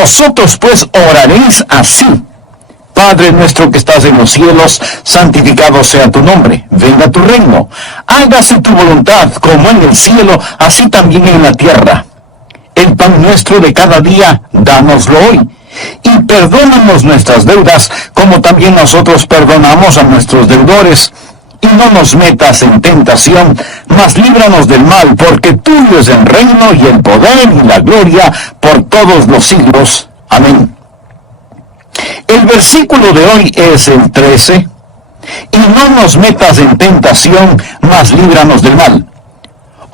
Vosotros pues oraréis así: Padre nuestro que estás en los cielos, santificado sea tu nombre, venga tu reino, hágase tu voluntad como en el cielo, así también en la tierra. El pan nuestro de cada día, dánoslo hoy, y perdónanos nuestras deudas, como también nosotros perdonamos a nuestros deudores. Y no nos metas en tentación, mas líbranos del mal, porque tuyo es el reino y el poder y la gloria por todos los siglos. Amén. El versículo de hoy es el 13. Y no nos metas en tentación, mas líbranos del mal.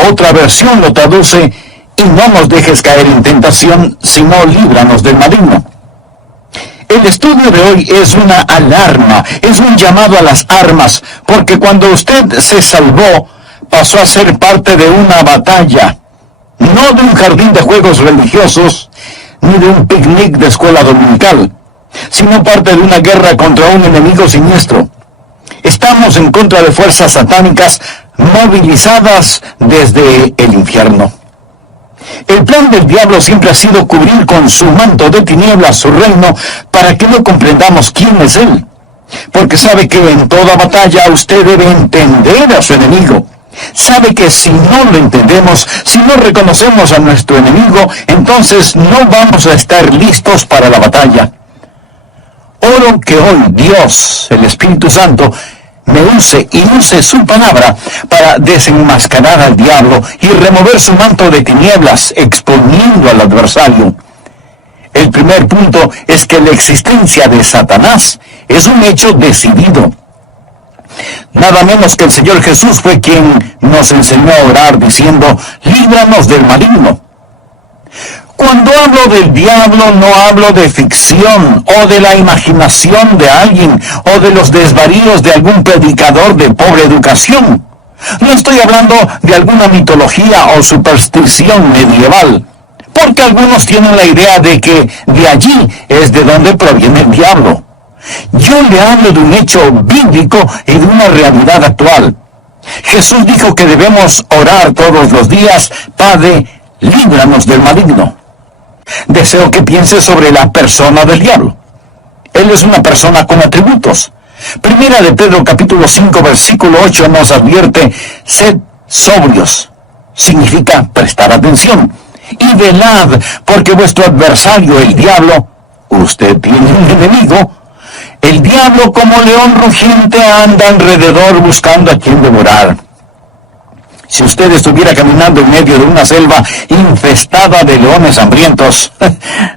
Otra versión lo traduce: y no nos dejes caer en tentación, sino líbranos del maligno. El estudio de hoy es una alarma, es un llamado a las armas, porque cuando usted se salvó, pasó a ser parte de una batalla, no de un jardín de juegos religiosos, ni de un picnic de escuela dominical, sino parte de una guerra contra un enemigo siniestro. Estamos en contra de fuerzas satánicas movilizadas desde el infierno. El plan del diablo siempre ha sido cubrir con su manto de tinieblas su reino para que no comprendamos quién es él. Porque sabe que en toda batalla usted debe entender a su enemigo. Sabe que si no lo entendemos, si no reconocemos a nuestro enemigo, entonces no vamos a estar listos para la batalla. Oro que hoy Dios, el Espíritu Santo, me use y use su palabra para desenmascarar al diablo y remover su manto de tinieblas, exponiendo al adversario. El primer punto es que la existencia de Satanás es un hecho decidido. Nada menos que el Señor Jesús fue quien nos enseñó a orar diciendo: líbranos del maligno. Cuando hablo del diablo, no hablo de ficción o de la imaginación de alguien o de los desvaríos de algún predicador de pobre educación. No estoy hablando de alguna mitología o superstición medieval, porque algunos tienen la idea de que de allí es de donde proviene el diablo. Yo le hablo de un hecho bíblico y de una realidad actual. Jesús dijo que debemos orar todos los días: Padre, líbranos del maligno. Deseo que piense sobre la persona del diablo. Él es una persona con atributos. Primera de Pedro capítulo 5 versículo 8 nos advierte: sed sobrios. Significa prestar atención. Y velad, porque vuestro adversario, el diablo, usted tiene un enemigo. El diablo, como león rugiente, anda alrededor buscando a quien devorar. Si usted estuviera caminando en medio de una selva infestada de leones hambrientos,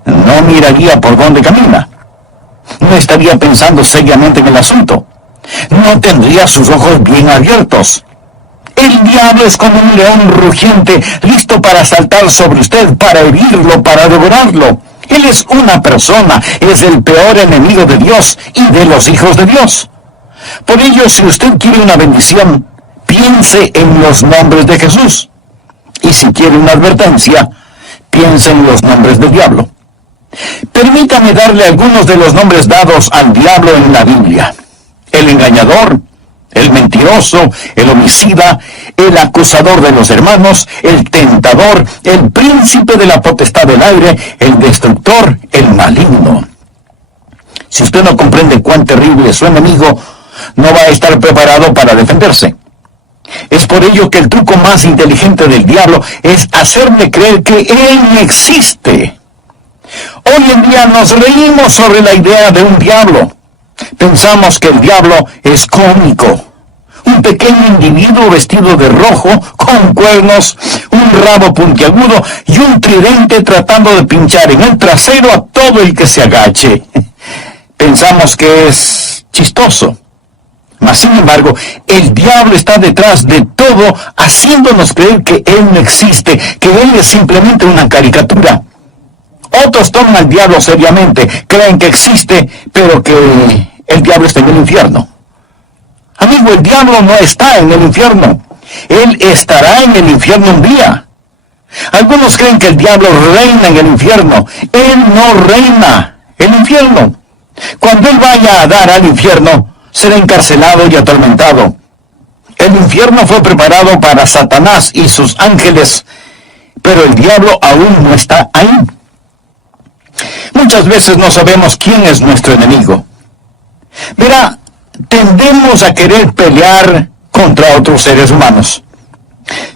no miraría por dónde camina. No estaría pensando seriamente en el asunto. No tendría sus ojos bien abiertos. El diablo es como un león rugiente, listo para saltar sobre usted, para herirlo, para devorarlo. Él es una persona, es el peor enemigo de Dios y de los hijos de Dios. Por ello, si usted quiere una bendición, piense en los nombres de Jesús. Y si quiere una advertencia, piense en los nombres del diablo. Permítame darle algunos de los nombres dados al diablo en la Biblia: el engañador, el mentiroso, el homicida, el acusador de los hermanos, el tentador, el príncipe de la potestad del aire, el destructor, el maligno. Si usted no comprende cuán terrible es su enemigo, no va a estar preparado para defenderse. Es por ello que el truco más inteligente del diablo es hacerle creer que él no existe. Hoy en día nos reímos sobre la idea de un diablo. Pensamos que el diablo es cómico. Un pequeño individuo vestido de rojo, con cuernos, un rabo puntiagudo y un tridente tratando de pinchar en el trasero a todo el que se agache. Pensamos que es chistoso. Mas, sin embargo, el diablo está detrás de todo, haciéndonos creer que él no existe, que él es simplemente una caricatura. Otros toman al diablo seriamente, creen que existe, pero que el diablo está en el infierno. Amigo, el diablo no está en el infierno. Él estará en el infierno un día. Algunos creen que el diablo reina en el infierno. Él no reina el infierno. Cuando él vaya a dar al infierno, será encarcelado y atormentado. El infierno fue preparado para Satanás y sus ángeles, pero el diablo aún no está ahí. muchas veces no sabemos quién es nuestro enemigo. Verá, tendemos a querer pelear contra otros seres humanos.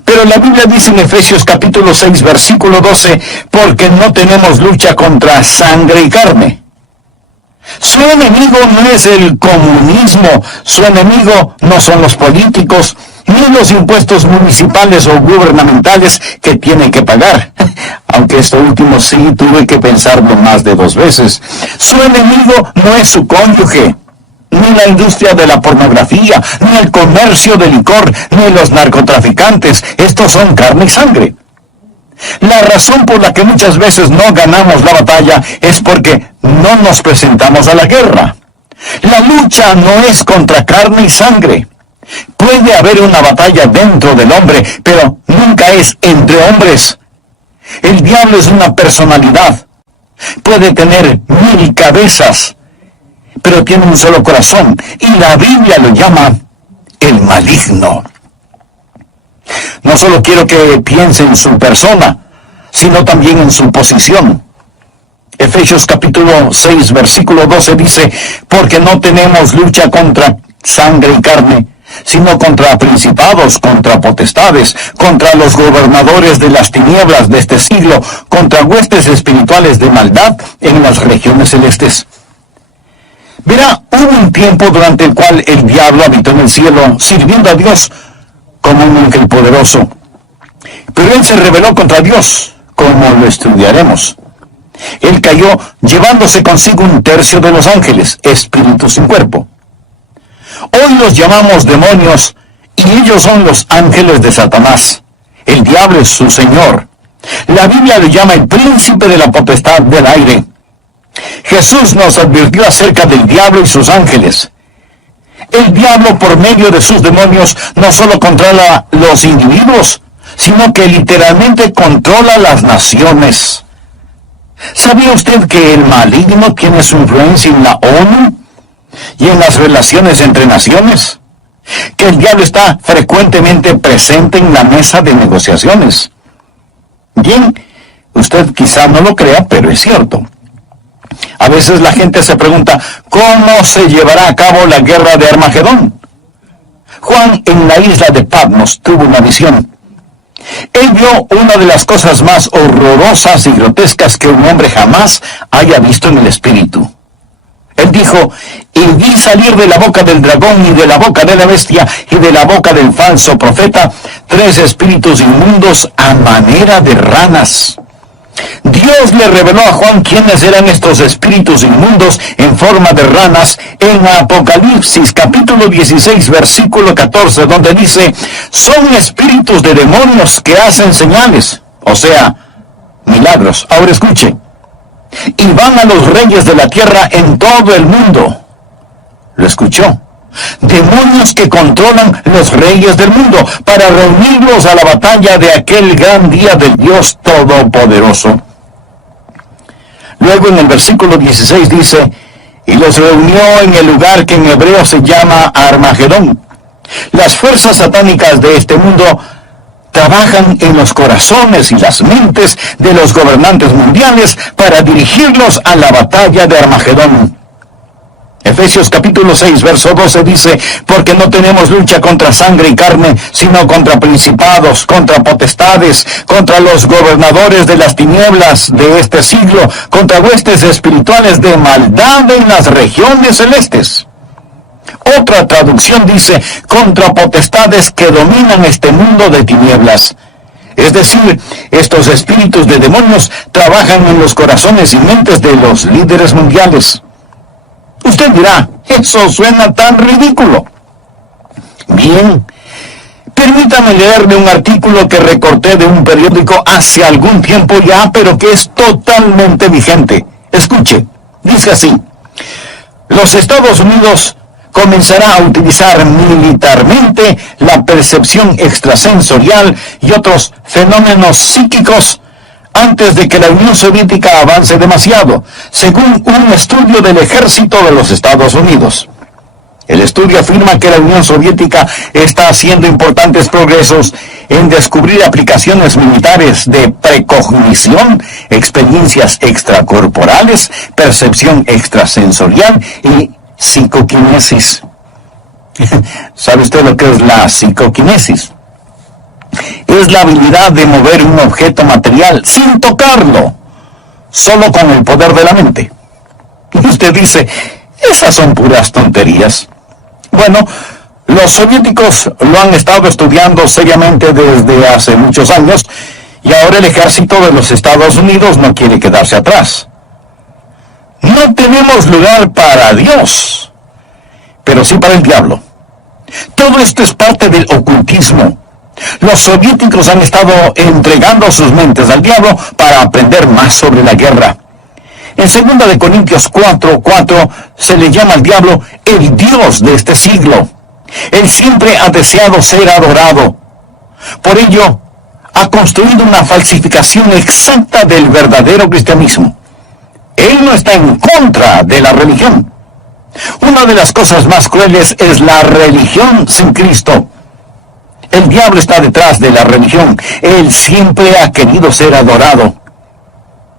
Pero la Biblia dice en Efesios capítulo 6, versículo 12, porque no tenemos lucha contra sangre y carne. Su enemigo no es el comunismo, su enemigo no son los políticos, ni los impuestos municipales o gubernamentales que tiene que pagar. Aunque esto último sí tuve que pensarlo más de 2 veces. Su enemigo no es su cónyuge, ni la industria de la pornografía, ni el comercio de licor, ni los narcotraficantes. Estos son carne y sangre. La razón por la que muchas veces no ganamos la batalla es porque no nos presentamos a la guerra. La lucha no es contra carne y sangre. Puede haber una batalla dentro del hombre, pero nunca es entre hombres. El diablo es una personalidad. Puede tener 1000 cabezas, pero tiene un solo corazón, y la Biblia lo llama el maligno. No solo quiero que piense en su persona, sino también en su posición. Efesios capítulo 6, versículo 12 dice, porque no tenemos lucha contra sangre y carne, sino contra principados, contra potestades, contra los gobernadores de las tinieblas de este siglo, contra huestes espirituales de maldad en las regiones celestes. Verá, hubo un tiempo durante el cual el diablo habitó en el cielo, sirviendo a Dios como un ángel poderoso. Pero él se rebeló contra Dios, como lo estudiaremos. Él cayó llevándose consigo 1/3 de los ángeles, espíritus sin cuerpo. Hoy los llamamos demonios, y ellos son los ángeles de Satanás. El diablo es su señor. La Biblia lo llama el príncipe de la potestad del aire. Jesús nos advirtió acerca del diablo y sus ángeles. El diablo, por medio de sus demonios, no solo controla los individuos, sino que literalmente controla las naciones. ¿Sabía usted que el maligno tiene su influencia en la ONU y en las relaciones entre naciones? Que el diablo está frecuentemente presente en la mesa de negociaciones. Bien, usted quizá no lo crea, pero es cierto. A veces la gente se pregunta, ¿cómo se llevará a cabo la guerra de Armagedón? Juan en la isla de Patmos tuvo una visión. Él vio una de las cosas más horrorosas y grotescas que un hombre jamás haya visto en el espíritu. Él dijo, y vi salir de la boca del dragón y de la boca de la bestia y de la boca del falso profeta 3 espíritus inmundos a manera de ranas. Dios le reveló a Juan quiénes eran estos espíritus inmundos en forma de ranas en Apocalipsis capítulo 16 versículo 14, donde dice, son espíritus de demonios que hacen señales, o sea, milagros. Ahora escuche, y van a los reyes de la tierra en todo el mundo. ¿Lo escuchó? Demonios que controlan los reyes del mundo para reunirlos a la batalla de aquel gran día del Dios Todopoderoso. Luego en el versículo 16 dice, y los reunió en el lugar que en hebreo se llama Armagedón. Las fuerzas satánicas de este mundo trabajan en los corazones y las mentes de los gobernantes mundiales para dirigirlos a la batalla de Armagedón. Efesios capítulo 6, verso 12 dice, porque no tenemos lucha contra sangre y carne, sino contra principados, contra potestades, contra los gobernadores de las tinieblas de este siglo, contra huestes espirituales de maldad en las regiones celestes. Otra traducción dice, contra potestades que dominan este mundo de tinieblas. Es decir, estos espíritus de demonios trabajan en los corazones y mentes de los líderes mundiales. Usted dirá, eso suena tan ridículo. Bien, permítame leerle un artículo que recorté de un periódico hace algún tiempo ya, pero que es totalmente vigente. Escuche, dice así, los Estados Unidos comenzará a utilizar militarmente la percepción extrasensorial y otros fenómenos psíquicos antes de que la Unión Soviética avance demasiado, según un estudio del ejército de los Estados Unidos. El estudio afirma que la Unión Soviética está haciendo importantes progresos en descubrir aplicaciones militares de precognición, experiencias extracorporales, percepción extrasensorial y psicoquinesis. ¿Sabe usted lo que es la psicoquinesis? Es la habilidad de mover un objeto material sin tocarlo, solo con el poder de la mente. Y usted dice, esas son puras tonterías. Bueno, los soviéticos lo han estado estudiando seriamente desde hace muchos años y ahora el ejército de los Estados Unidos no quiere quedarse atrás. No tenemos lugar para Dios, pero sí para el diablo. Todo esto es parte del ocultismo. Los soviéticos han estado entregando sus mentes al diablo para aprender más sobre la guerra. En 2 de Corintios 4:4 se le llama al diablo el Dios de este siglo. Él siempre ha deseado ser adorado. Por ello, ha construido una falsificación exacta del verdadero cristianismo. Él no está en contra de la religión. Una de las cosas más crueles es la religión sin Cristo. El diablo está detrás de la religión. Él siempre ha querido ser adorado.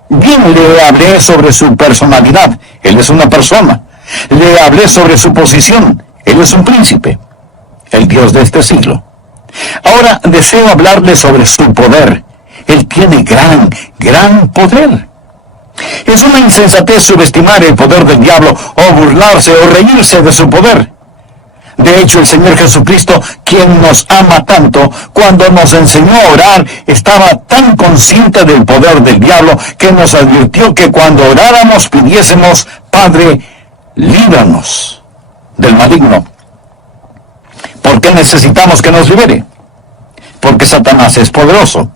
Bien, le hablé sobre su personalidad. Él es una persona. Le hablé sobre su posición. Él es un príncipe, el Dios de este siglo. Ahora deseo hablarle sobre su poder. Él tiene gran poder. Es una insensatez subestimar el poder del diablo o burlarse o reírse de su poder. De hecho, el Señor Jesucristo, quien nos ama tanto, cuando nos enseñó a orar, estaba tan consciente del poder del diablo que nos advirtió que cuando oráramos pidiésemos, Padre, líbranos del maligno. ¿Por qué necesitamos que nos libere? Porque Satanás es poderoso.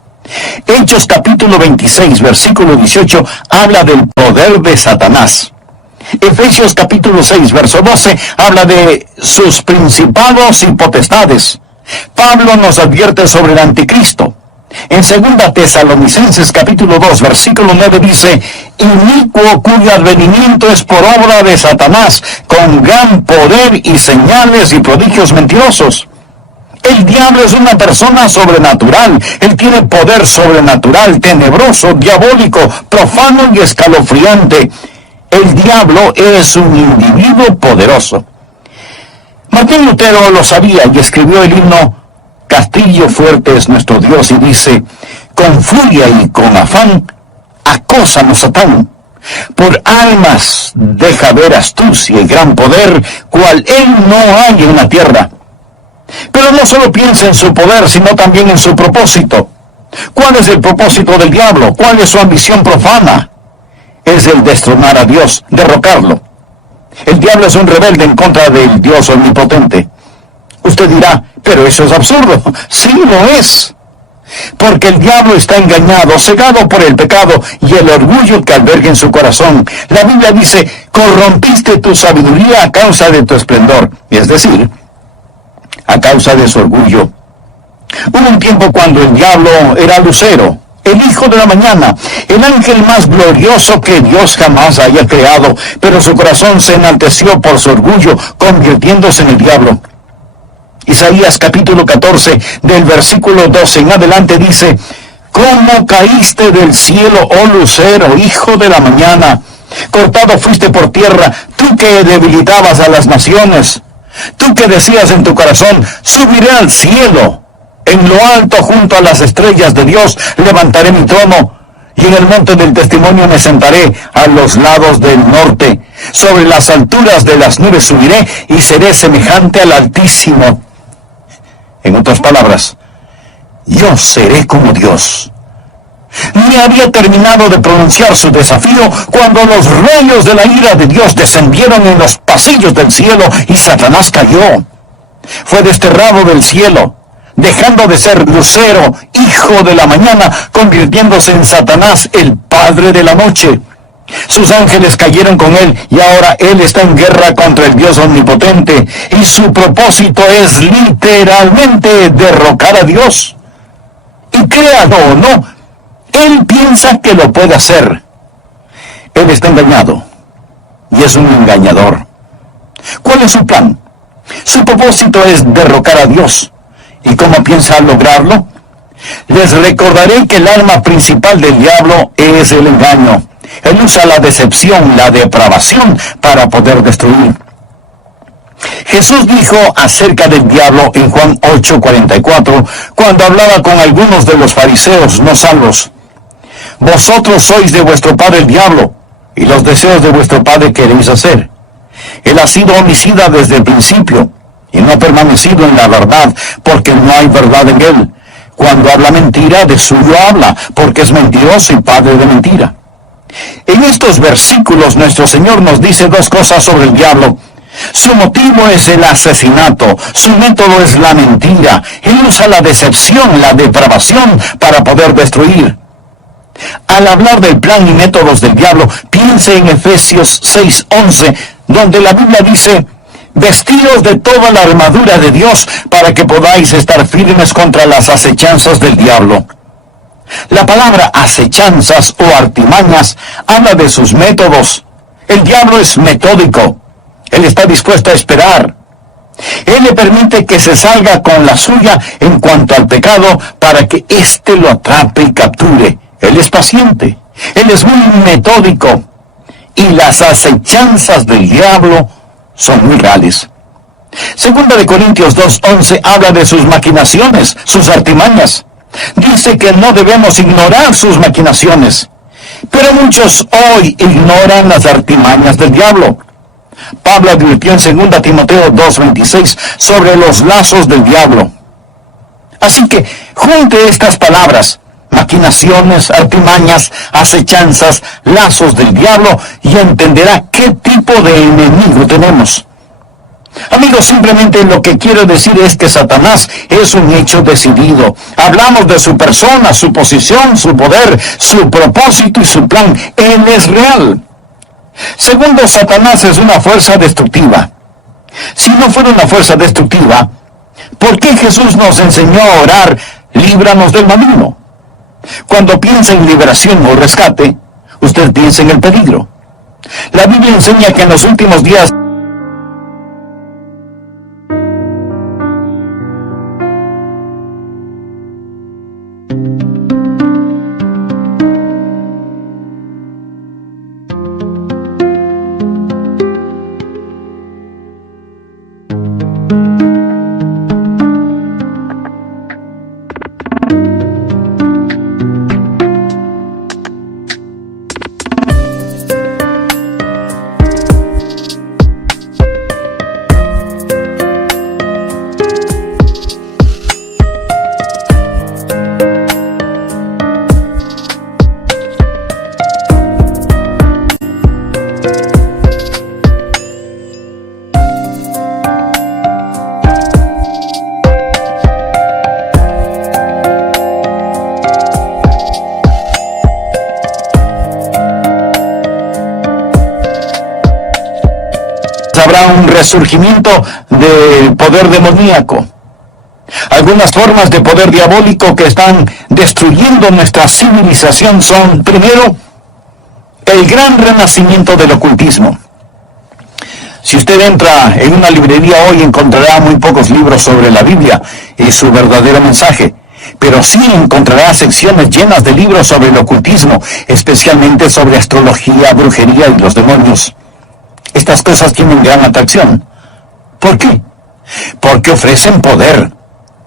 Hechos capítulo 26, versículo 18, habla del poder de Satanás. Efesios capítulo 6, verso 12, habla de sus principados y potestades. Pablo nos advierte sobre el anticristo. En 2 Tesalonicenses capítulo 2, versículo 9 dice, inicuo cuyo advenimiento es por obra de Satanás, con gran poder y señales y prodigios mentirosos. El diablo es una persona sobrenatural. Él tiene poder sobrenatural, tenebroso, diabólico, profano y escalofriante. El diablo es un individuo poderoso. Martín Lutero lo sabía y escribió el himno Castillo fuerte es nuestro Dios y dice, con furia y con afán, acósanos Satán. Por almas deja ver astucia y gran poder, cual él no hay en la tierra. Pero no solo piensa en su poder, sino también en su propósito. ¿Cuál es el propósito del diablo? ¿Cuál es su ambición profana? Es el destronar a Dios, derrocarlo. El diablo es un rebelde en contra del Dios omnipotente. Usted dirá, pero eso es absurdo. Sí, lo es. Porque el diablo está engañado, cegado por el pecado y el orgullo que alberga en su corazón. La Biblia dice, corrompiste tu sabiduría a causa de tu esplendor. Es decir, a causa de su orgullo. Hubo un tiempo cuando el diablo era Lucero, el hijo de la mañana, el ángel más glorioso que Dios jamás haya creado, pero su corazón se enalteció por su orgullo, convirtiéndose en el diablo. Isaías capítulo 14, del versículo 12 en adelante dice, ¿cómo caíste del cielo, oh lucero, hijo de la mañana? Cortado fuiste por tierra, tú que debilitabas a las naciones. Tú que decías en tu corazón, subiré al cielo. En lo alto, junto a las estrellas de Dios, levantaré mi trono. Y en el monte del testimonio me sentaré a los lados del norte. Sobre las alturas de las nubes subiré y seré semejante al Altísimo. En otras palabras, yo seré como Dios. Ni había terminado de pronunciar su desafío cuando los rayos de la ira de Dios descendieron en los pasillos del cielo y Satanás cayó. Fue desterrado del cielo, dejando de ser lucero, hijo de la mañana, convirtiéndose en Satanás, el padre de la noche. Sus ángeles cayeron con él y ahora él está en guerra contra el Dios omnipotente y su propósito es literalmente derrocar a Dios. Y créalo o no, él piensa que lo puede hacer. Él está engañado y es un engañador. ¿Cuál es su plan? Su propósito es derrocar a Dios. ¿Y cómo piensa lograrlo? Les recordaré que el arma principal del diablo es el engaño. Él usa la decepción, la depravación, para poder destruir. Jesús dijo acerca del diablo en Juan 8:44, cuando hablaba con algunos de los fariseos no salvos: vosotros sois de vuestro padre el diablo, y los deseos de vuestro padre queréis hacer. Él ha sido homicida desde el principio, y no ha permanecido en la verdad, porque no hay verdad en él. Cuando habla mentira, de suyo habla, porque es mentiroso y padre de mentira. En estos versículos nuestro Señor nos dice dos cosas sobre el diablo. Su motivo es el asesinato, su método es la mentira. Él usa la decepción, la depravación para poder destruir. Al hablar del plan y métodos del diablo, piense en Efesios 6:11, donde la Biblia dice: vestíos de toda la armadura de Dios para que podáis estar firmes contra las acechanzas del diablo. La palabra acechanzas o artimañas habla de sus métodos. El diablo es metódico. Él está dispuesto a esperar. Él le permite que se salga con la suya en cuanto al pecado para que éste lo atrape y capture. Él es paciente. Él es muy metódico. Y las acechanzas del diablo son muy reales. Segunda de Corintios 2:11 habla de sus maquinaciones, sus artimañas. Dice que no debemos ignorar sus maquinaciones. Pero muchos hoy ignoran las artimañas del diablo. Pablo advirtió en 2 Timoteo 2:26 sobre los lazos del diablo. Así que junte estas palabras: maquinaciones, artimañas, acechanzas, lazos del diablo, y entenderá qué tipo de enemigo tenemos. Amigos, simplemente lo que quiero decir es que Satanás es un hecho decidido. Hablamos de su persona, su posición, su poder, su propósito y su plan. Él es real. Segundo, Satanás es una fuerza destructiva. Si no fuera una fuerza destructiva, ¿por qué Jesús nos enseñó a orar: líbranos del maligno? Cuando piensa en liberación o rescate, usted piensa en el peligro. La Biblia enseña que en los últimos días habrá un resurgimiento del poder demoníaco. Algunas formas de poder diabólico que están destruyendo nuestra civilización son, primero, el gran renacimiento del ocultismo. Si usted entra en una librería hoy, encontrará muy pocos libros sobre la Biblia y su verdadero mensaje, pero sí encontrará secciones llenas de libros sobre el ocultismo, especialmente sobre astrología, brujería y los demonios. Estas cosas tienen gran atracción. ¿Por qué? Porque ofrecen poder,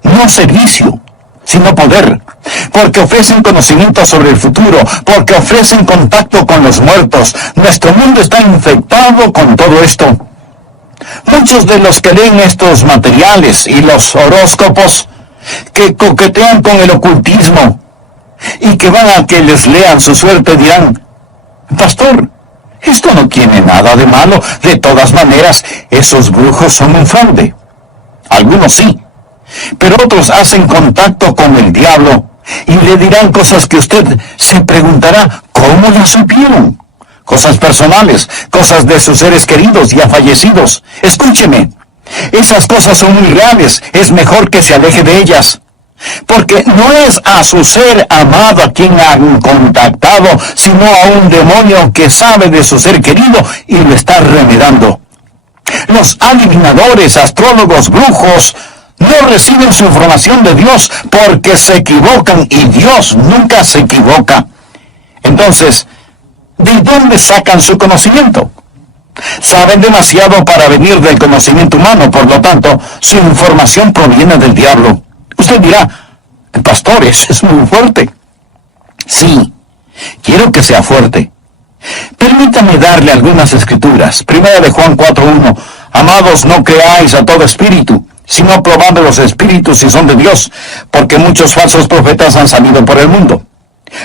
no servicio, sino poder. Porque ofrecen conocimiento sobre el futuro, porque ofrecen contacto con los muertos. Nuestro mundo está infectado con todo esto. Muchos de los que leen estos materiales y los horóscopos, que coquetean con el ocultismo y que van a que les lean su suerte, dirán: pastor, esto no tiene nada de malo. De todas maneras, esos brujos son un fraude. Algunos sí, pero otros hacen contacto con el diablo y le dirán cosas que usted se preguntará: ¿cómo las supieron? Cosas personales, cosas de sus seres queridos ya fallecidos. Escúcheme, esas cosas son muy reales. Es mejor que se aleje de ellas. Porque no es a su ser amado a quien han contactado, sino a un demonio que sabe de su ser querido y lo está remedando. Los adivinadores, astrólogos, brujos, no reciben su información de Dios porque se equivocan y Dios nunca se equivoca. Entonces, ¿de dónde sacan su conocimiento? Saben demasiado para venir del conocimiento humano, por lo tanto, su información proviene del diablo. Usted dirá, pastor, eso es muy fuerte. Sí, quiero que sea fuerte. Permítame darle algunas escrituras. Primera de Juan 4:1. Amados, no creáis a todo espíritu, sino probad los espíritus si son de Dios, porque muchos falsos profetas han salido por el mundo.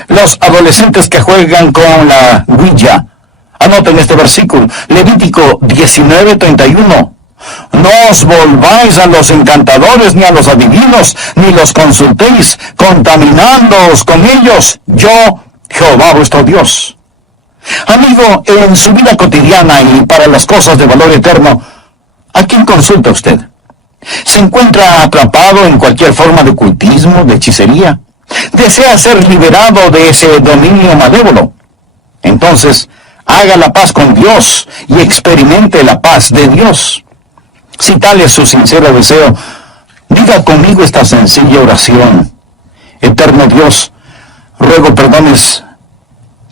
Los adolescentes que juegan con la Ouija, anoten este versículo, Levítico 19:31. No os volváis a los encantadores ni a los adivinos, ni los consultéis, contaminándoos con ellos, yo, Jehová vuestro Dios. Amigo, en su vida cotidiana y para las cosas de valor eterno, ¿a quién consulta usted? ¿Se encuentra atrapado en cualquier forma de ocultismo, de hechicería? ¿Desea ser liberado de ese dominio malévolo? Entonces, haga la paz con Dios y experimente la paz de Dios. Si tal es su sincero deseo, diga conmigo esta sencilla oración. Eterno Dios, ruego perdones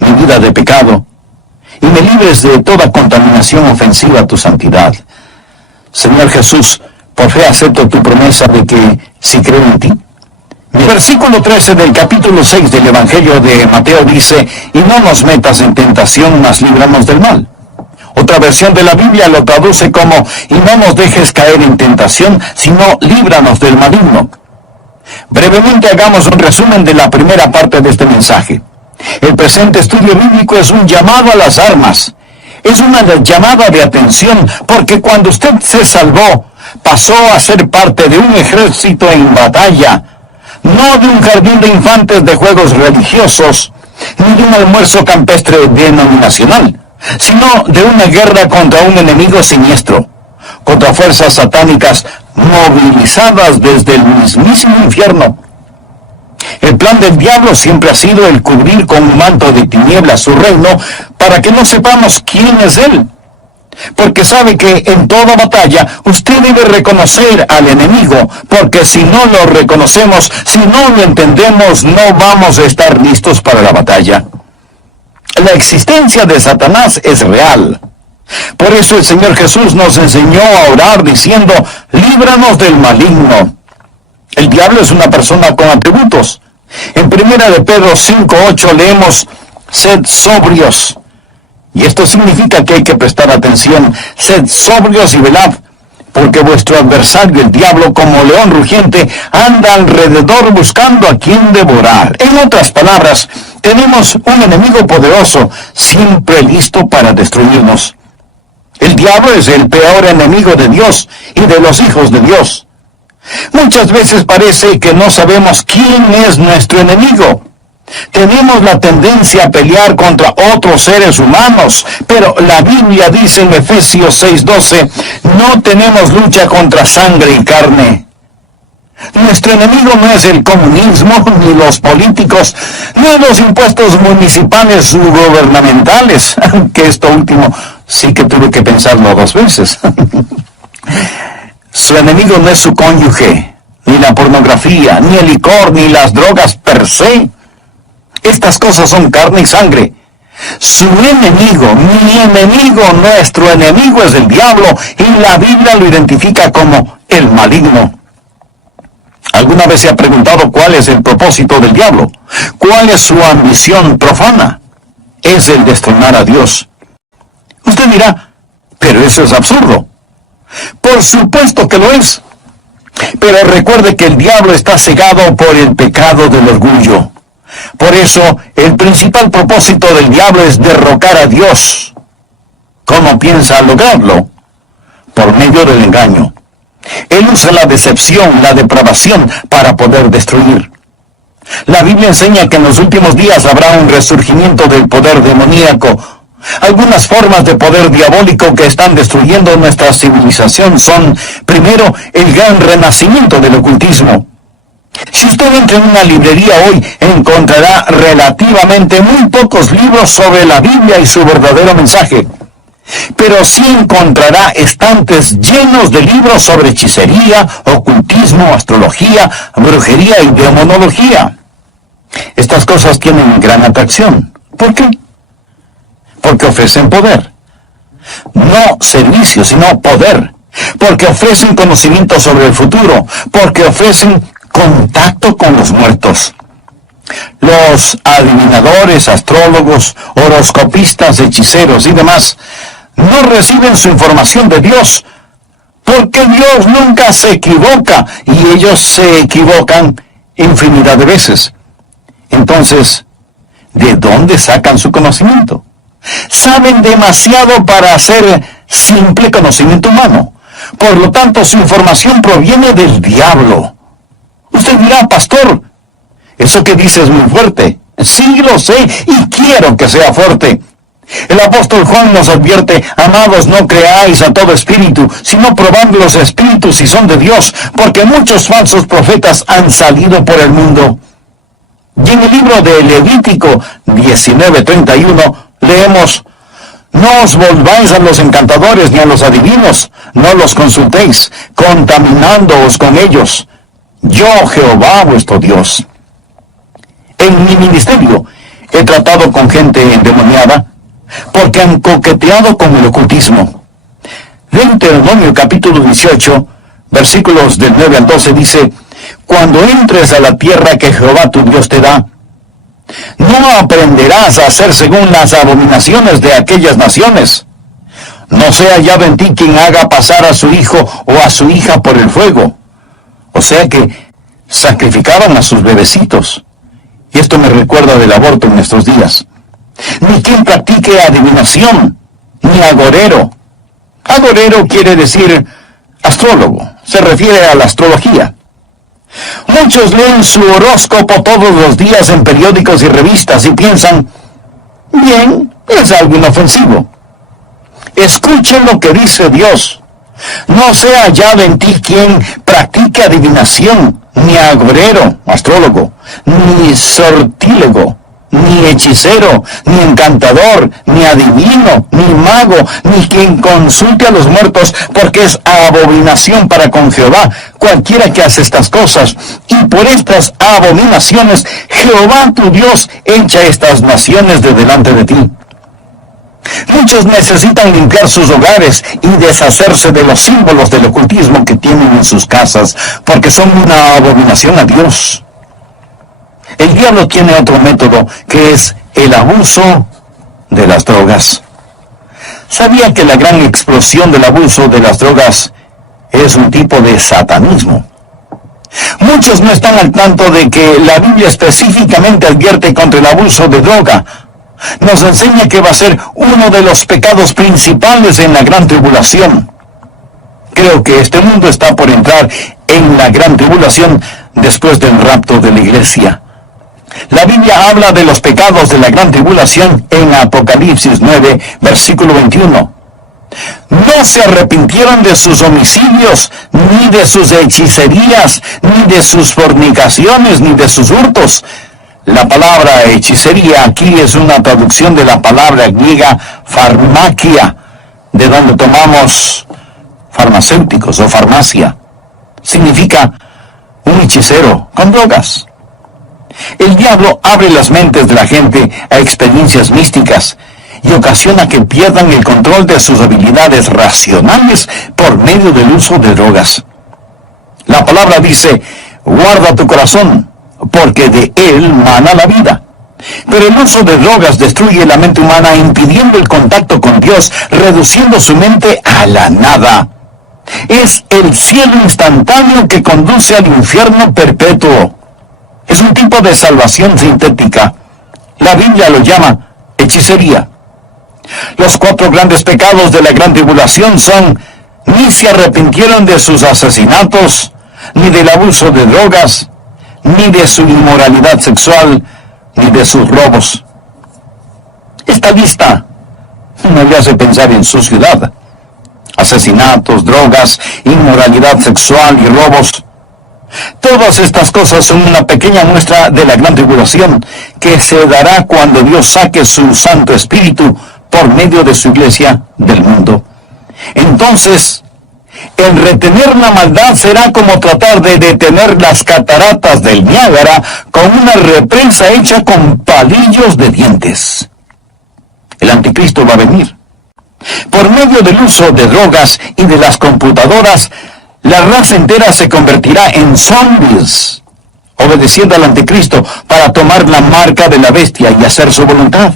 mi vida de pecado y me libres de toda contaminación ofensiva a tu santidad. Señor Jesús, por fe acepto tu promesa de que si creo en ti. El versículo 13 del capítulo 6 del Evangelio de Mateo dice, y no nos metas en tentación, mas líbranos del mal. Otra versión de la Biblia lo traduce como, y no nos dejes caer en tentación, sino líbranos del maligno. Brevemente hagamos un resumen de la primera parte de este mensaje. El presente estudio bíblico es un llamado a las armas. Es una llamada de atención, porque cuando usted se salvó, pasó a ser parte de un ejército en batalla, no de un jardín de infantes de juegos religiosos, ni de un almuerzo campestre denominacional, sino de una guerra contra un enemigo siniestro, contra fuerzas satánicas movilizadas desde el mismísimo infierno. El plan del diablo siempre ha sido el cubrir con un manto de tinieblas su reino para que no sepamos quién es él. Porque sabe que en toda batalla usted debe reconocer al enemigo, porque si no lo reconocemos, si no lo entendemos, no vamos a estar listos para la batalla. La existencia de Satanás es real. Por eso el Señor Jesús nos enseñó a orar diciendo, líbranos del maligno. El diablo es una persona con atributos. En 1 de Pedro 5:8 leemos, sed sobrios. Y esto significa que hay que prestar atención. Sed sobrios y velad, porque vuestro adversario, el diablo, como león rugiente, anda alrededor buscando a quien devorar. En otras palabras, tenemos un enemigo poderoso, siempre listo para destruirnos. El diablo es el peor enemigo de Dios y de los hijos de Dios. Muchas veces parece que no sabemos quién es nuestro enemigo. Tenemos la tendencia a pelear contra otros seres humanos, pero la Biblia dice en Efesios 6:12, no tenemos lucha contra sangre y carne. Nuestro enemigo no es el comunismo, ni los políticos, ni los impuestos municipales u gubernamentales, que esto último sí que tuve que pensarlo 2 veces. Su enemigo no es su cónyuge, ni la pornografía, ni el licor, ni las drogas per se. Estas cosas son carne y sangre. Su enemigo, mi enemigo, nuestro enemigo es el diablo, y la Biblia lo identifica como el maligno. ¿Alguna vez se ha preguntado cuál es el propósito del diablo? ¿Cuál es su ambición profana? Es el destronar a Dios. Usted dirá, pero eso es absurdo. Por supuesto que lo es. Pero recuerde que el diablo está cegado por el pecado del orgullo. Por eso, el principal propósito del diablo es derrocar a Dios. ¿Cómo piensa lograrlo? Por medio del engaño. Él usa la decepción, la depravación, para poder destruir. La Biblia enseña que en los últimos días habrá un resurgimiento del poder demoníaco. Algunas formas de poder diabólico que están destruyendo nuestra civilización son, primero, el gran renacimiento del ocultismo. Si usted entra en una librería hoy, encontrará relativamente muy pocos libros sobre la Biblia y su verdadero mensaje. pero sí encontrará estantes llenos de libros sobre hechicería, ocultismo, astrología, brujería y demonología. Estas cosas tienen gran atracción. ¿Por qué? Porque ofrecen poder. No servicio, sino poder. Porque ofrecen conocimiento sobre el futuro. Porque ofrecen contacto con los muertos. Los adivinadores, astrólogos, horoscopistas, hechiceros y demás no reciben su información de Dios, porque Dios nunca se equivoca y ellos se equivocan infinidad de veces. Entonces, ¿de dónde sacan su conocimiento? Saben demasiado para hacer simple conocimiento humano. Por lo tanto, su información proviene del diablo. Usted dirá, pastor, eso que dice es muy fuerte. Sí, lo sé, y quiero que sea fuerte. El apóstol Juan nos advierte, amados, no creáis a todo espíritu, sino probad los espíritus si son de Dios, porque muchos falsos profetas han salido por el mundo. Y en el libro de Levítico 19:31 leemos, no os volváis a los encantadores ni a los adivinos, no los consultéis, contaminándoos con ellos. Yo, Jehová, vuestro Dios. En mi ministerio he tratado con gente endemoniada porque han coqueteado con el ocultismo. Deuteronomio capítulo 18, versículos del 9 al 12 dice, cuando entres a la tierra que Jehová tu Dios te da, no aprenderás a hacer según las abominaciones de aquellas naciones. No sea hallado en ti quien haga pasar a su hijo o a su hija por el fuego. O sea que sacrificaban a sus bebecitos. Y esto me recuerda del aborto en nuestros días. Ni quien practique adivinación, ni agorero. Agorero quiere decir astrólogo, se refiere a la astrología. Muchos leen su horóscopo todos los días en periódicos y revistas y piensan, bien, es algo inofensivo. Escuchen lo que dice Dios. No sea hallado en ti quien practique adivinación, ni agorero, astrólogo, ni sortílego, ni hechicero, ni encantador, ni adivino, ni mago, ni quien consulte a los muertos, porque es abominación para con Jehová cualquiera que hace estas cosas. Y por estas abominaciones Jehová tu Dios echa estas naciones de delante de ti. Muchos necesitan limpiar sus hogares y deshacerse de los símbolos del ocultismo que tienen en sus casas, porque son una abominación a Dios. El diablo tiene otro método, que es el abuso de las drogas. ¿Sabía que la gran explosión del abuso de las drogas es un tipo de satanismo? Muchos no están al tanto de que la Biblia específicamente advierte contra el abuso de droga. Nos enseña que va a ser uno de los pecados principales en la gran tribulación. Creo que este mundo está por entrar en la gran tribulación después del rapto de la iglesia. La Biblia habla de los pecados de la gran tribulación en Apocalipsis 9, versículo 21. No se arrepintieron de sus homicidios, ni de sus hechicerías, ni de sus fornicaciones, ni de sus hurtos. La palabra hechicería aquí es una traducción de la palabra griega farmakia, de donde tomamos farmacéuticos o farmacia. Significa un hechicero con drogas. El diablo abre las mentes de la gente a experiencias místicas y ocasiona que pierdan el control de sus habilidades racionales por medio del uso de drogas. La palabra dice, guarda tu corazón, porque de él mana la vida. Pero el uso de drogas destruye la mente humana, impidiendo el contacto con Dios, reduciendo su mente a la nada. Es el cielo instantáneo que conduce al infierno perpetuo. Es un tipo de salvación sintética. La Biblia lo llama hechicería. Los 4 grandes pecados de la gran tribulación son: ni se arrepintieron de sus asesinatos, ni del abuso de drogas, ni de su inmoralidad sexual, ni de sus robos. Esta lista no le hace pensar en su ciudad. Asesinatos, drogas, inmoralidad sexual y robos. Todas estas cosas son una pequeña muestra de la gran tribulación que se dará cuando Dios saque su Santo Espíritu por medio de su iglesia del mundo. Entonces, el retener la maldad será como tratar de detener las cataratas del Niágara con una represa hecha con palillos de dientes. El anticristo va a venir. Por medio del uso de drogas y de las computadoras, la raza entera se convertirá en zombies, obedeciendo al anticristo para tomar la marca de la bestia y hacer su voluntad.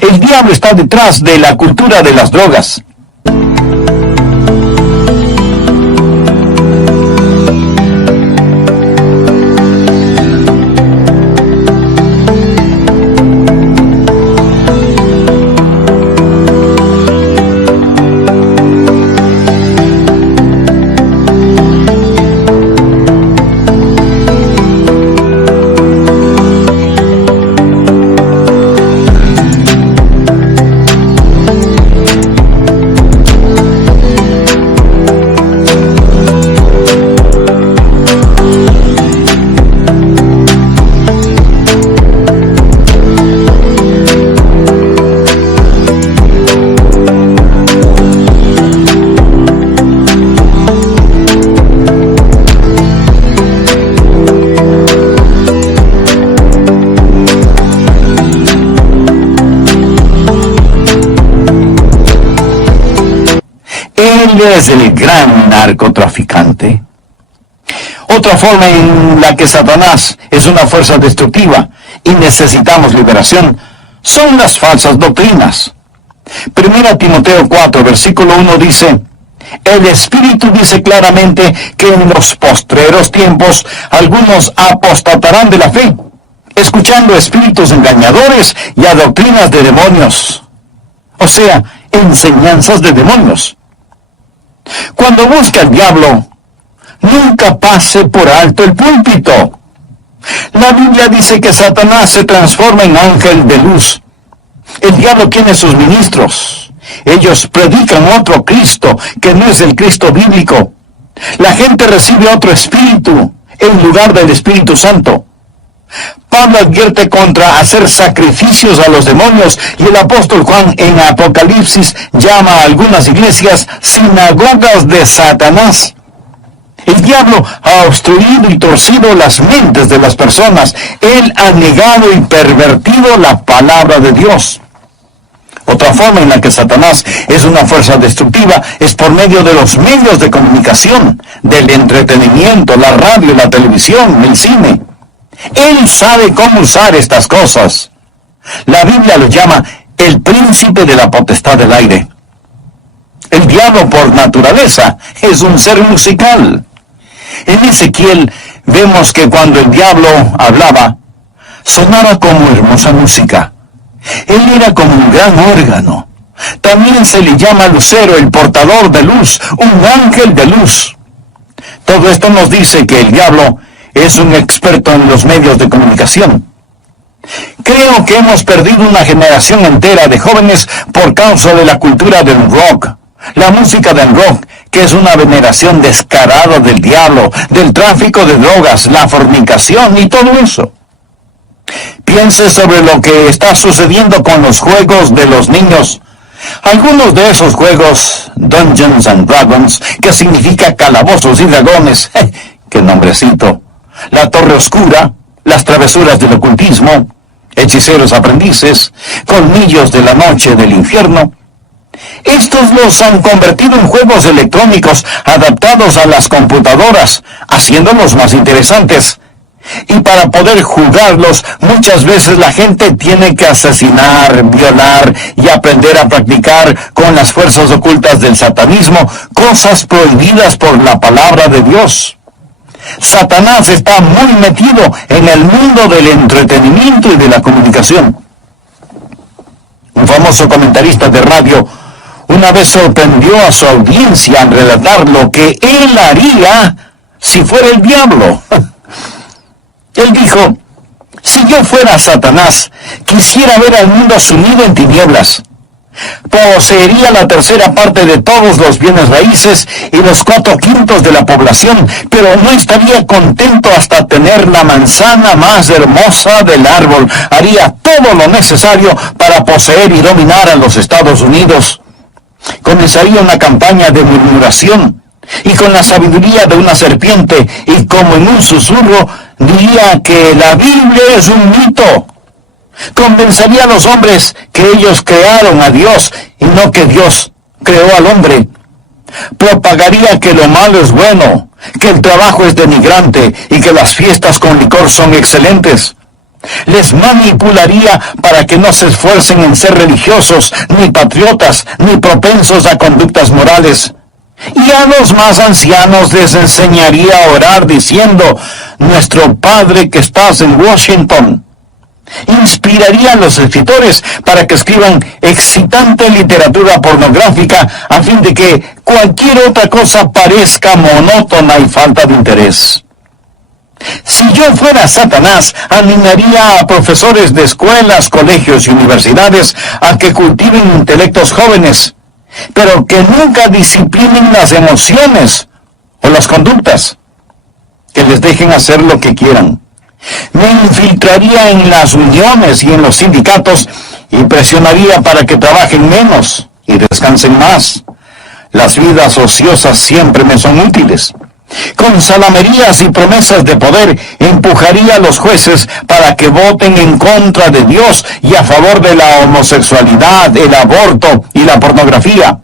El diablo está detrás de la cultura de las drogas. Él es el gran narcotraficante. Otra forma en la que Satanás es una fuerza destructiva y necesitamos liberación son las falsas doctrinas. 1 Timoteo 4, versículo 1 dice: el Espíritu dice claramente que en los postreros tiempos algunos apostatarán de la fe, escuchando espíritus engañadores y a doctrinas de demonios. O sea, enseñanzas de demonios. Cuando busca el diablo, nunca pase por alto el púlpito. La Biblia dice que Satanás se transforma en ángel de luz. El diablo tiene sus ministros. Ellos predican otro Cristo que no es el Cristo bíblico. La gente recibe otro espíritu en lugar del Espíritu Santo. Pablo advierte contra hacer sacrificios a los demonios y el apóstol Juan en Apocalipsis llama a algunas iglesias sinagogas de Satanás. El diablo ha obstruido y torcido las mentes de las personas. Él ha negado y pervertido la palabra de Dios. Otra forma en la que Satanás es una fuerza destructiva es por medio de los medios de comunicación, del entretenimiento, la radio, la televisión, el cine. Él sabe cómo usar estas cosas. La Biblia lo llama el príncipe de la potestad del aire. El diablo por naturaleza es un ser musical. En Ezequiel vemos que cuando el diablo hablaba, sonaba como hermosa música. Él era como un gran órgano. También se le llama lucero, el portador de luz, un ángel de luz. Todo esto nos dice que el diablo es un experto en los medios de comunicación. Creo que hemos perdido una generación entera de jóvenes por causa de la cultura del rock, la música del rock, que es una veneración descarada del diablo, del tráfico de drogas, la fornicación y todo eso. Piense sobre lo que está sucediendo con los juegos de los niños. Algunos de esos juegos, Dungeons and Dragons, que significa calabozos y dragones, ¡qué nombrecito! La Torre Oscura, las travesuras del ocultismo, hechiceros aprendices, colmillos de la noche del infierno. Estos los han convertido en juegos electrónicos adaptados a las computadoras, haciéndolos más interesantes. Y para poder jugarlos, muchas veces la gente tiene que asesinar, violar y aprender a practicar con las fuerzas ocultas del satanismo, cosas prohibidas por la palabra de Dios. Satanás está muy metido en el mundo del entretenimiento y de la comunicación. Un famoso comentarista de radio una vez sorprendió a su audiencia al relatar lo que él haría si fuera el diablo. Él dijo: si yo fuera Satanás, quisiera ver al mundo sumido en tinieblas. Poseería la tercera parte de todos los bienes raíces y los 4/5 de la población, pero no estaría contento hasta tener la manzana más hermosa del árbol. Haría todo lo necesario para poseer y dominar a los Estados Unidos. Comenzaría una campaña de murmuración, y con la sabiduría de una serpiente, y como en un susurro, diría que la Biblia es un mito. Convencería a los hombres que ellos crearon a Dios y no que Dios creó al hombre. Propagaría que lo malo es bueno, que el trabajo es denigrante y que las fiestas con licor son excelentes. Les manipularía para que no se esfuercen en ser religiosos, ni patriotas, ni propensos a conductas morales. Y a los más ancianos les enseñaría a orar diciendo: Nuestro Padre que estás en Washington. Inspiraría a los escritores para que escriban excitante literatura pornográfica a fin de que cualquier otra cosa parezca monótona y falta de interés. Si yo fuera Satanás, animaría a profesores de escuelas, colegios y universidades a que cultiven intelectos jóvenes, pero que nunca disciplinen las emociones o las conductas, que les dejen hacer lo que quieran. Me infiltraría en las uniones y en los sindicatos y presionaría para que trabajen menos y descansen más. Las vidas ociosas siempre me son útiles. Con salamerías y promesas de poder empujaría a los jueces para que voten en contra de Dios y a favor de la homosexualidad, el aborto y la pornografía.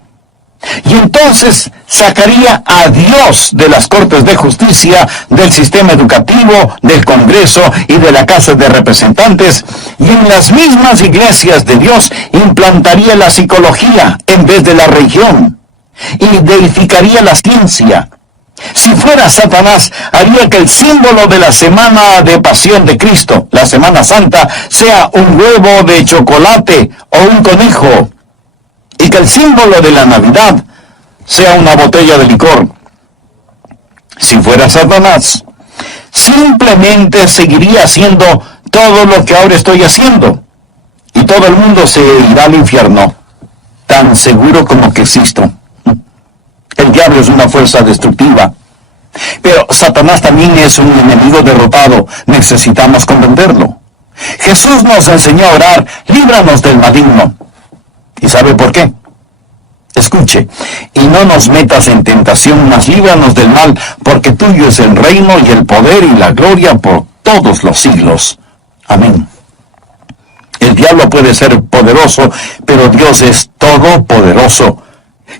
Y entonces sacaría a Dios de las Cortes de Justicia, del sistema educativo, del Congreso y de la Casa de Representantes, y en las mismas iglesias de Dios implantaría la psicología en vez de la religión, y deificaría la ciencia. Si fuera Satanás, haría que el símbolo de la semana de pasión de Cristo, la Semana Santa, sea un huevo de chocolate o un conejo, y que el símbolo de la Navidad sea una botella de licor. Si fuera Satanás, simplemente seguiría haciendo todo lo que ahora estoy haciendo, y todo el mundo se irá al infierno, tan seguro como que existo. El diablo es una fuerza destructiva, pero Satanás también es un enemigo derrotado. Necesitamos comprenderlo. Jesús nos enseñó a orar: líbranos del maligno. ¿Y sabe por qué? Escuche: y no nos metas en tentación, mas líbranos del mal, porque tuyo es el reino y el poder y la gloria por todos los siglos. Amén. El diablo puede ser poderoso, pero Dios es todopoderoso.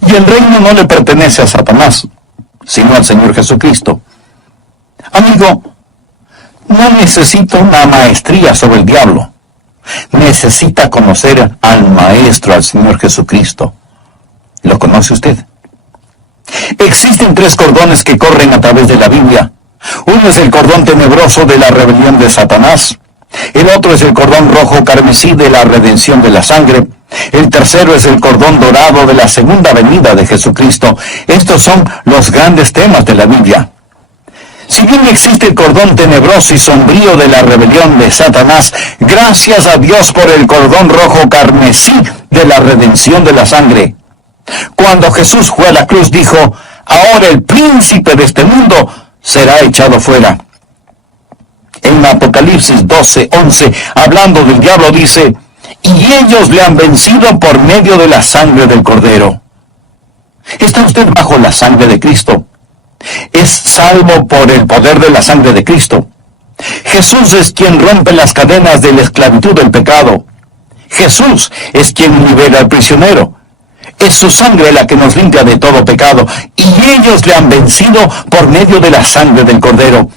Y el reino no le pertenece a Satanás, sino al Señor Jesucristo. Amigo, no necesita una maestría sobre el diablo. Necesita conocer al Maestro, al Señor Jesucristo. ¿Lo conoce usted? Existen 3 cordones que corren a través de la Biblia. Uno es el cordón tenebroso de la rebelión de Satanás. El otro es el cordón rojo carmesí de la redención de la sangre. El tercero es el cordón dorado de la segunda venida de Jesucristo. Estos son los grandes temas de la Biblia. Si bien existe el cordón tenebroso y sombrío de la rebelión de Satanás, gracias a Dios por el cordón rojo carmesí de la redención de la sangre. Cuando Jesús fue a la cruz, dijo: ahora el príncipe de este mundo será echado fuera. En Apocalipsis 12:11, hablando del diablo, dice: y ellos le han vencido por medio de la sangre del Cordero. ¿Está usted bajo la sangre de Cristo? Es salvo por el poder de la sangre de Cristo. Jesús es quien rompe las cadenas de la esclavitud del pecado. Jesús es quien libera al prisionero. Es su sangre la que nos limpia de todo pecado, y ellos le han vencido por medio de la sangre del Cordero.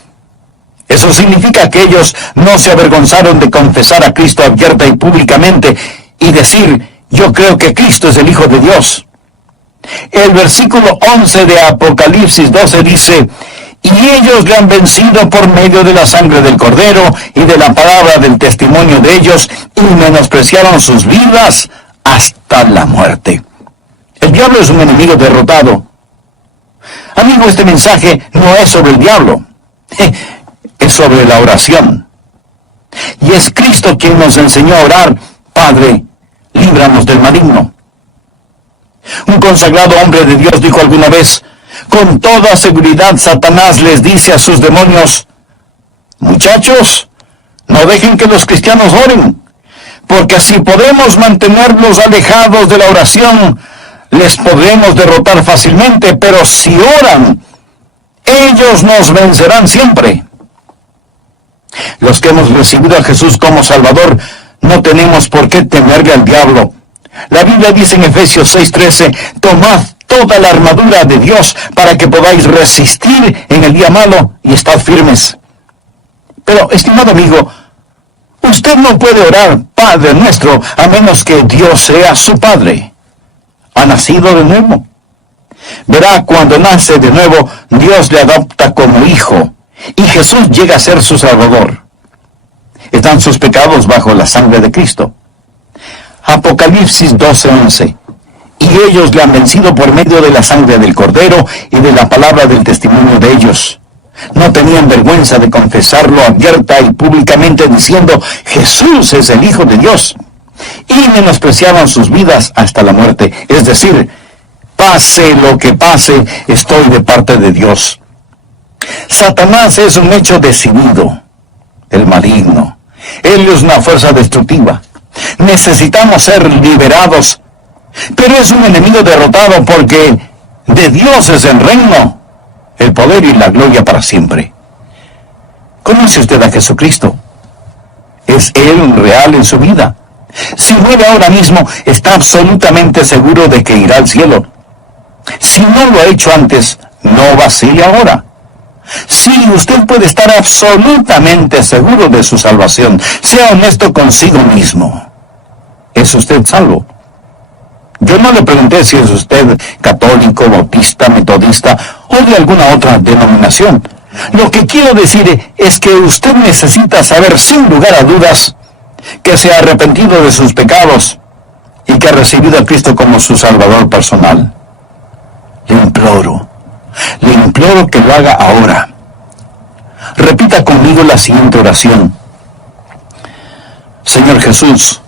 Eso significa que ellos no se avergonzaron de confesar a Cristo abierta y públicamente y decir: yo creo que Cristo es el Hijo de Dios. El versículo 11 de Apocalipsis 12 dice: y ellos le han vencido por medio de la sangre del Cordero y de la palabra del testimonio de ellos, y menospreciaron sus vidas hasta la muerte. El diablo es un enemigo derrotado. Amigo, este mensaje no es sobre el diablo. Es sobre la oración. Y es Cristo quien nos enseñó a orar: Padre, líbranos del maligno. consagrado hombre de Dios dijo alguna vez: con toda seguridad Satanás les dice a sus demonios: muchachos, no dejen que los cristianos oren, porque así podemos mantenerlos alejados de la oración, les podremos derrotar fácilmente, pero si oran, ellos nos vencerán siempre. Los que hemos recibido a Jesús como Salvador, no tenemos por qué temerle al diablo. La Biblia dice en Efesios 6:13, tomad toda la armadura de Dios para que podáis resistir en el día malo y estad firmes. Pero, estimado amigo, usted no puede orar Padre Nuestro a menos que Dios sea su Padre. ¿Ha nacido de nuevo? Verá, cuando nace de nuevo, Dios le adopta como hijo, y Jesús llega a ser su Salvador. Están sus pecados bajo la sangre de Cristo. Apocalipsis 12:11. Y ellos le han vencido por medio de la sangre del Cordero y de la palabra del testimonio de ellos. No tenían vergüenza de confesarlo abierta y públicamente diciendo: Jesús es el Hijo de Dios. Y menospreciaban sus vidas hasta la muerte. Es decir, pase lo que pase, estoy de parte de Dios. Satanás es un hecho decidido, el maligno. Él es una fuerza destructiva. Necesitamos ser liberados, pero es un enemigo derrotado porque de Dios es el reino, el poder y la gloria para siempre. ¿Conoce usted a Jesucristo? ¿Es Él real en su vida? Si muere ahora mismo, está absolutamente seguro de que irá al cielo. Si no lo ha hecho antes, no vacile ahora. Sí, usted puede estar absolutamente seguro de su salvación. Sea honesto consigo mismo. ¿Es usted salvo? Yo no le pregunté si es usted católico, bautista, metodista o de alguna otra denominación. Lo que quiero decir es que usted necesita saber sin lugar a dudas que se ha arrepentido de sus pecados y que ha recibido a Cristo como su Salvador personal. Le imploro que lo haga ahora. Repita conmigo la siguiente oración. Señor Jesús,